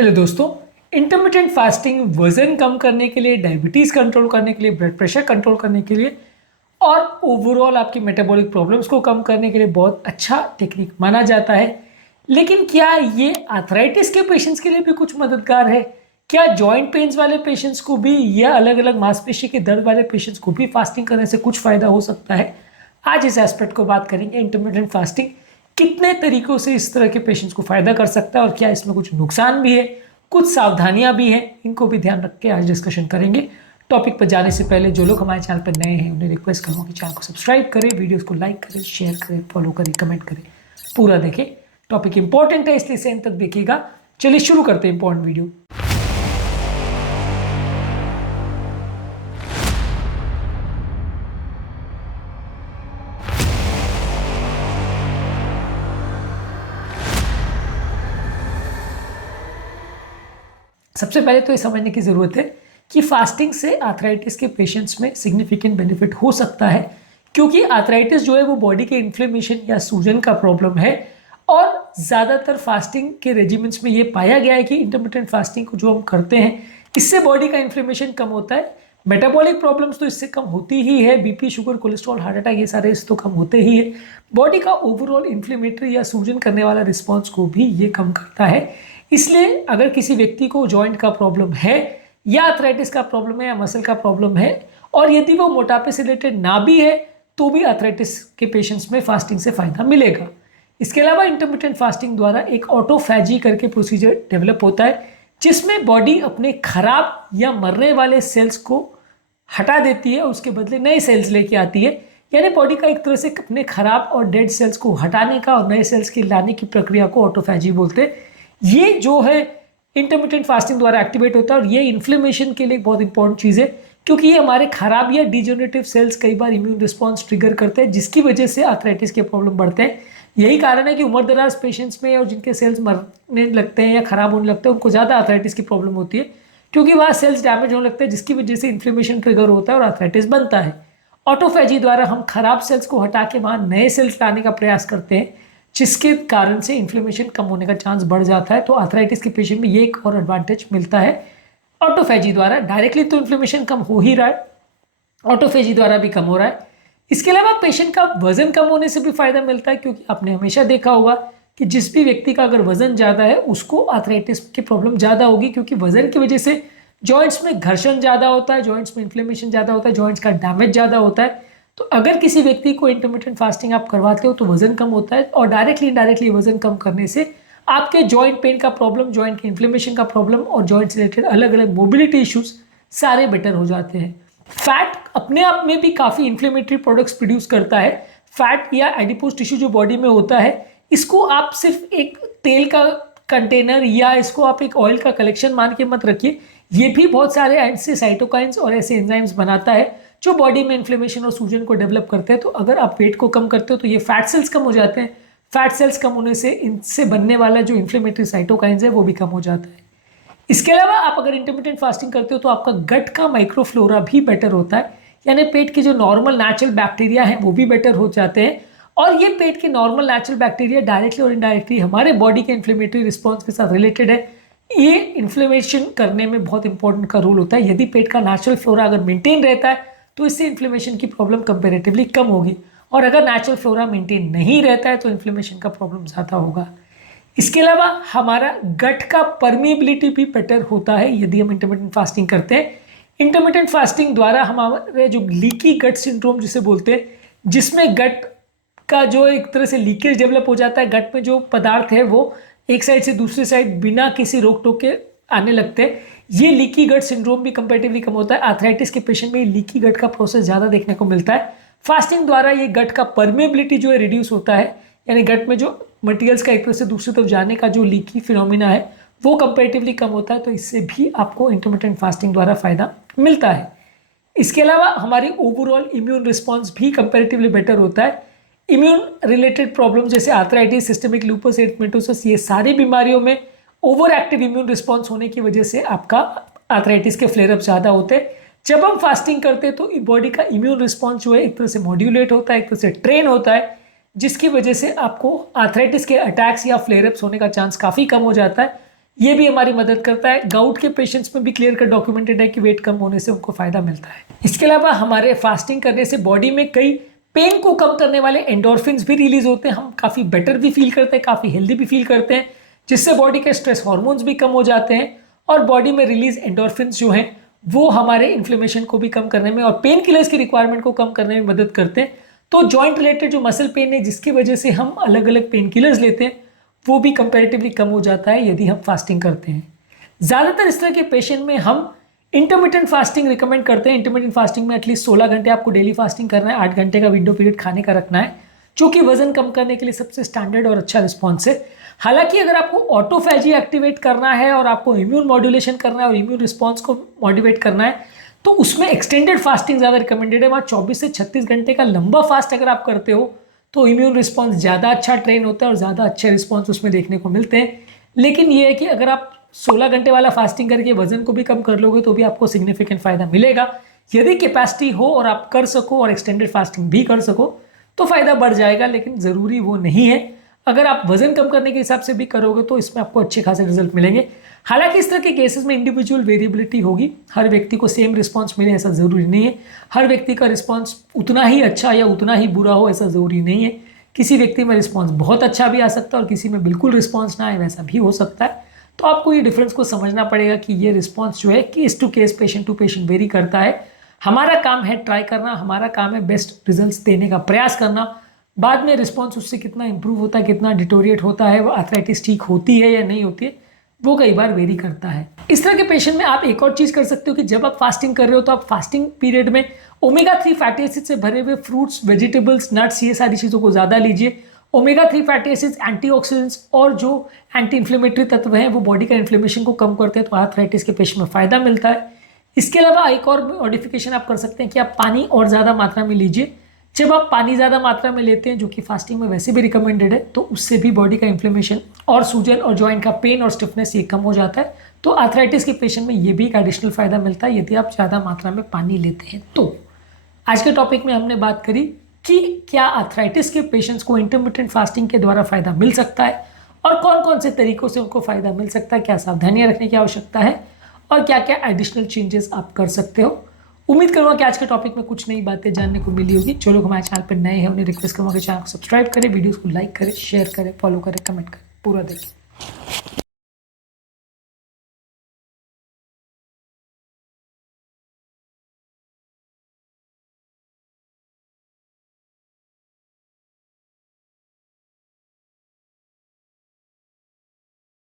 Hello दोस्तों, intermittent fasting वजन कम करने के लिए, डायबिटीज़ कंट्रोल करने के लिए, ब्लड प्रेशर कंट्रोल करने के लिए और ओवरऑल आपकी मेटाबॉलिक प्रॉब्लम्स को कम करने के लिए बहुत अच्छा टेक्निक माना जाता है। लेकिन क्या ये आर्थराइटिस के पेशेंट्स के लिए भी कुछ मददगार है? क्या जॉइंट पेन्स वाले पेशेंट्स को भी या अलग अलग मांसपेशी के दर्द वाले पेशेंट्स को भी फास्टिंग करने से कुछ फ़ायदा हो सकता है? आज इस एस्पेक्ट को बात करेंगे। इंटरमिटेंट फास्टिंग कितने तरीकों से इस तरह के पेशेंट्स को फायदा कर सकता है और क्या इसमें कुछ नुकसान भी है, कुछ सावधानियां भी हैं, इनको भी ध्यान रख के आज डिस्कशन करेंगे। टॉपिक पर जाने से पहले जो लोग हमारे चैनल पर नए हैं उन्हें रिक्वेस्ट करूँगा कि चैनल को सब्सक्राइब करें, वीडियोस को लाइक करें, शेयर करें, फॉलो करें, कमेंट करें, पूरा देखें। टॉपिक इंपॉर्टेंट है इसलिए एंड तक देखिएगा। चलिए शुरू करते हैं इंपॉर्टेंट वीडियो। सबसे पहले तो ये समझने की ज़रूरत है कि फास्टिंग से आर्थराइटिस के पेशेंट्स में सिग्निफिकेंट बेनिफिट हो सकता है, क्योंकि आर्थराइटिस जो है वो बॉडी के इन्फ्लेमेशन या सूजन का प्रॉब्लम है और ज़्यादातर फास्टिंग के रेजिमेंट्स में ये पाया गया है कि इंटरमिटेंट फास्टिंग को जो हम करते हैं इससे बॉडी का इन्फ्लेमेशन कम होता है। मेटाबॉलिक प्रॉब्लम्स तो इससे कम होती ही है, BP, sugar, cholesterol, heart attack, ये सारे इससे तो कम होते ही है। बॉडी का ओवरऑल इन्फ्लेमेटरी या सूजन करने वाला रिस्पॉन्स को भी ये कम करता है। इसलिए अगर किसी व्यक्ति को जॉइंट का प्रॉब्लम है या आर्थराइटिस का प्रॉब्लम है या मसल का प्रॉब्लम है और यदि वो मोटापे से रिलेटेड ना भी है तो भी आर्थराइटिस के पेशेंट्स में फास्टिंग से फ़ायदा मिलेगा। इसके अलावा इंटरमिटेंट फास्टिंग द्वारा एक ऑटोफैजी करके प्रोसीजर डेवलप होता है जिसमें बॉडी अपने खराब या मरने वाले सेल्स को हटा देती है और उसके बदले नए सेल्स लेके आती है। यानी बॉडी का एक तरह से अपने खराब और डेड सेल्स को हटाने का और नए सेल्स के लाने की प्रक्रिया को ऑटोफैजी बोलते हैं। ये जो है इंटरमिटेंट फास्टिंग द्वारा एक्टिवेट होता है और ये इन्फ्लेमेशन के लिए बहुत इंपॉर्टेंट चीज़ है, क्योंकि ये हमारे खराब या डिजेनरेटिव सेल्स कई बार इम्यून रिस्पॉन्स ट्रिगर करते हैं जिसकी वजह से आर्थराइटिस के प्रॉब्लम बढ़ते हैं। यही कारण है कि उम्र दराज पेशेंट्स में और जिनके सेल्स मरने लगते हैं या खराब होने लगते हैं उनको ज़्यादा आर्थराइटिस की प्रॉब्लम होती है, क्योंकि वहाँ सेल्स डैमेज होने लगते हैं जिसकी वजह से इन्फ्लेमेशन ट्रिगर होता है और आर्थराइटिस बनता है। ऑटोफैजी द्वारा हम खराब सेल्स को हटा के वहाँ नए सेल्स लाने का प्रयास करते हैं जिसके कारण से इन्फ्लेमेशन कम होने का चांस बढ़ जाता है। तो आर्थराइटिस के पेशेंट में ये एक और एडवांटेज मिलता है ऑटोफैजी द्वारा। डायरेक्टली तो इन्फ्लेमेशन कम हो ही रहा है, ऑटोफैजी द्वारा भी कम हो रहा है। इसके अलावा पेशेंट का वजन कम होने से भी फायदा मिलता है, क्योंकि आपने हमेशा देखा होगा कि जिस भी व्यक्ति का अगर वजन ज़्यादा है उसको आर्थराइटिस की प्रॉब्लम ज़्यादा होगी, क्योंकि वजन की वजह से जॉइंट्स में घर्षण ज़्यादा होता है, जॉइंट्स में इन्फ्लेमेशन ज़्यादा होता है, जॉइंट्स का डैमेज ज़्यादा होता है। तो अगर किसी व्यक्ति को इंटरमिटेंट फास्टिंग आप करवाते हो तो वजन कम होता है और डायरेक्टली इनडायरेक्टली वजन कम करने से आपके जॉइंट पेन का प्रॉब्लम, जॉइंट के इन्फ्लेमेशन का प्रॉब्लम और जॉइंट से रिलेटेड अलग अलग मोबिलिटी इश्यूज सारे बेटर हो जाते हैं। फैट अपने आप में भी काफ़ी इन्फ्लेमेटरी प्रोडक्ट्स प्रोड्यूस करता है। फैट या एडिपोज टिश्यू जो बॉडी में होता है इसको आप सिर्फ एक तेल का कंटेनर या इसको आप एक ऑयल का कलेक्शन मान के मत रखिए। ये भी बहुत सारे ऐसे साइटोकाइंस और ऐसे एंजाइम्स बनाता है जो बॉडी में इन्फ्लेमेशन और सूजन को डेवलप करते हैं। तो अगर आप वेट को कम करते हो तो ये फैट सेल्स कम हो जाते हैं। फैट सेल्स कम होने से इनसे बनने वाला जो इन्फ्लेमेटरी साइटोकाइंस है वो भी कम हो जाता है। इसके अलावा आप अगर इंटरमिटेंट फास्टिंग करते हो तो आपका गट का माइक्रोफ्लोरा भी बेटर होता है, यानी पेट के जो नॉर्मल नेचुरल बैक्टीरिया हैं वो भी बेटर हो जाते हैं। और ये पेट के नॉर्मल नेचुरल बैक्टीरिया डायरेक्टली और इनडायरेक्टली हमारे बॉडी के इन्फ्लेमेटरी रिस्पॉन्स के साथ रिलेटेड है। ये इन्फ्लेमेशन करने में बहुत इंपॉर्टेंट का रोल होता है। यदि पेट का नेचुरल फ्लोरा अगर मेंटेन रहता है तो इससे इन्फ्लेमेशन की प्रॉब्लम कंपैरेटिवली कम होगी, और अगर नेचुरल फ्लोरा मेंटेन नहीं रहता है तो इन्फ्लेमेशन का प्रॉब्लम ज़्यादा होगा। इसके अलावा हमारा गट का परमिएबिलिटी भी बेटर होता है यदि हम इंटरमिटेंट फास्टिंग करते हैं। इंटरमिटेंट फास्टिंग द्वारा हमारे जो लीकी गट सिंड्रोम जिसे बोलते हैं, जिसमें गट का जो एक तरह से लीकेज डेवलप हो जाता है, गट में जो पदार्थ है वो एक साइड से दूसरी साइड बिना किसी रोक टोक के आने लगते हैं, ये लीकी गट सिंड्रोम भी कंपैरेटिवली कम होता है। आर्थराइटिस के पेशेंट में लीकी गट का प्रोसेस ज़्यादा देखने को मिलता है। फास्टिंग द्वारा ये गट का परमेबिलिटी जो है रिड्यूस होता है, यानी गट में जो मटेरियल्स का एक तरफ से दूसरी तरफ जाने का जो लीकी फिनोमिना है वो कंपैरेटिवली कम होता है। तो इससे भी आपको इंटरमिटेंट फास्टिंग द्वारा फायदा मिलता है। इसके अलावा हमारी ओवरऑल इम्यून रिस्पॉन्स भी कंपैरेटिवली बेटर होता है। इम्यून रिलेटेड प्रॉब्लम जैसे आर्थराइटिस, सिस्टेमिक लूपस एरिथमेटोसिस, ये सारी बीमारियों में ओवर एक्टिव इम्यून रिस्पॉन्स होने की वजह से आपका आर्थराइटिस के फ्लेयर अप ज़्यादा होते हैं। जब हम फास्टिंग करते हैं तो बॉडी का इम्यून रिस्पॉन्स जो है एक तरह से मॉड्यूलेट होता है, एक तरह से ट्रेन होता है, जिसकी वजह से आपको आर्थराइटिस के अटैक्स या फ्लेयर अप्स होने का चांस काफ़ी कम हो जाता है। ये भी हमारी मदद करता है। गाउट के पेशेंट्स में भी क्लियर कट डॉक्यूमेंटेड है कि वेट कम होने से उनको फायदा मिलता है। इसके अलावा हमारे फास्टिंग करने से बॉडी में कई पेन को कम करने वाले एंडोर्फिन्स भी रिलीज होते हैं। हम काफ़ी बेटर भी फील करते हैं, काफ़ी हेल्दी भी फील करते हैं, जिससे बॉडी के स्ट्रेस हार्मोन्स भी कम हो जाते हैं और बॉडी में रिलीज एंडोर्फिन्स जो हैं वो हमारे इन्फ्लेमेशन को भी कम करने में और पेन किलर्स की रिक्वायरमेंट को कम करने में मदद करते हैं। तो जॉइंट रिलेटेड जो मसल पेन है जिसकी वजह से हम अलग अलग पेन किलर्स लेते हैं वो भी कंपैरेटिवली कम हो जाता है यदि हम फास्टिंग करते हैं। ज़्यादातर इस तरह के पेशेंट में हम इंटरमिटेंट फास्टिंग रिकमेंड करते हैं। इंटरमिटेंट फास्टिंग में एटलीस्ट 16 घंटे आपको डेली फास्टिंग करना है, 8 घंटे का विंडो पीरियड खाने का रखना है, जो कि वजन कम करने के लिए सबसे स्टैंडर्ड और अच्छा रिस्पॉन्स है। हालांकि अगर आपको ऑटोफैजी एक्टिवेट करना है और आपको इम्यून मॉड्यूलेशन करना है और इम्यून रिस्पॉन्स को मॉडिवेट करना है तो उसमें एक्सटेंडेड फास्टिंग ज़्यादा रिकमेंडेड है। वहाँ 24 से 36 घंटे का लंबा फास्ट अगर आप करते हो तो इम्यून रिस्पॉन्स ज़्यादा अच्छा ट्रेन होता है और ज़्यादा अच्छे रिस्पॉन्स उसमें देखने को मिलते हैं। लेकिन ये है कि अगर आप 16 घंटे वाला फास्टिंग करके वजन को भी कम कर लोगे तो भी आपको सिग्निफिकेंट फायदा मिलेगा। यदि कैपेसिटी हो और आप कर सको और एक्सटेंडेड फास्टिंग भी कर सको तो फायदा बढ़ जाएगा, लेकिन ज़रूरी वो नहीं है। अगर आप वजन कम करने के हिसाब से भी करोगे तो इसमें आपको अच्छे खासे रिजल्ट मिलेंगे। हालांकि इस तरह के केसेस में इंडिविजुअल वेरिएबिलिटी होगी, हर व्यक्ति को सेम रिस्पॉन्स मिले ऐसा ज़रूरी नहीं है, हर व्यक्ति का रिस्पॉन्स उतना ही अच्छा या उतना ही बुरा हो ऐसा ज़रूरी नहीं है। किसी व्यक्ति में रिस्पॉन्स बहुत अच्छा भी आ सकता है और किसी में बिल्कुल रिस्पॉन्स ना आए वैसा भी हो सकता है। तो आपको ये डिफरेंस को समझना पड़ेगा कि ये रिस्पॉन्स जो है case to case, patient to patient very करता है। हमारा काम है ट्राई करना, हमारा काम है बेस्ट रिजल्ट्स देने का प्रयास करना। बाद में रिस्पॉन्स उससे कितना इंप्रूव होता है, कितना डिटोरिएट होता है, वो आर्थराइटिस ठीक होती है या नहीं होती है, वो कई बार वेरी करता है। इस तरह के पेशेंट में आप एक और चीज़ कर सकते हो कि जब आप फास्टिंग कर रहे हो तो आप फास्टिंग पीरियड में ओमेगा 3 फैटी एसिड से भरे हुए फ्रूट्स, वेजिटेबल्स, नट्स, ये सारी चीज़ों को ज़्यादा लीजिए। ओमेगा 3 फैटी एसिड्स एंटीऑक्सीडेंट्स और जो एंटी इन्फ्लेमेटरी तत्व हैं वो बॉडी का इन्फ्लेमेशन को कम करते हैं, तो आर्थराइटिस के पेशेंट में फ़ायदा मिलता है। इसके अलावा एक और मॉडिफिकेशन आप कर सकते हैं कि आप पानी और ज़्यादा मात्रा में लीजिए। जब आप पानी ज़्यादा मात्रा में लेते हैं, जो कि फास्टिंग में वैसे भी रिकमेंडेड है, तो उससे भी बॉडी का इन्फ्लेमेशन और सूजन और जॉइंट का पेन और स्टिफनेस ये कम हो जाता है। तो आर्थराइटिस के पेशेंट में ये भी एक एडिशनल फ़ायदा मिलता है यदि आप ज़्यादा मात्रा में पानी लेते हैं। तो आज के टॉपिक में हमने बात करी कि क्या आर्थराइटिस के पेशेंट्स को इंटरमिटेंट फास्टिंग के द्वारा फ़ायदा मिल सकता है और कौन कौन से तरीकों से उनको फ़ायदा मिल सकता है, क्या सावधानियाँ रखने की आवश्यकता है और क्या क्या एडिशनल चेंजेस आप कर सकते हो। उम्मीद करूँगा कि आज के टॉपिक में कुछ नई बातें जानने को मिली होगी। जो लोग हमारे चैनल पर नए हैं उन्हें रिक्वेस्ट करूँगा कि चैनल को सब्सक्राइब करें, वीडियोज़ को लाइक करें, शेयर करें, फॉलो करें, कमेंट करें, पूरा देखें।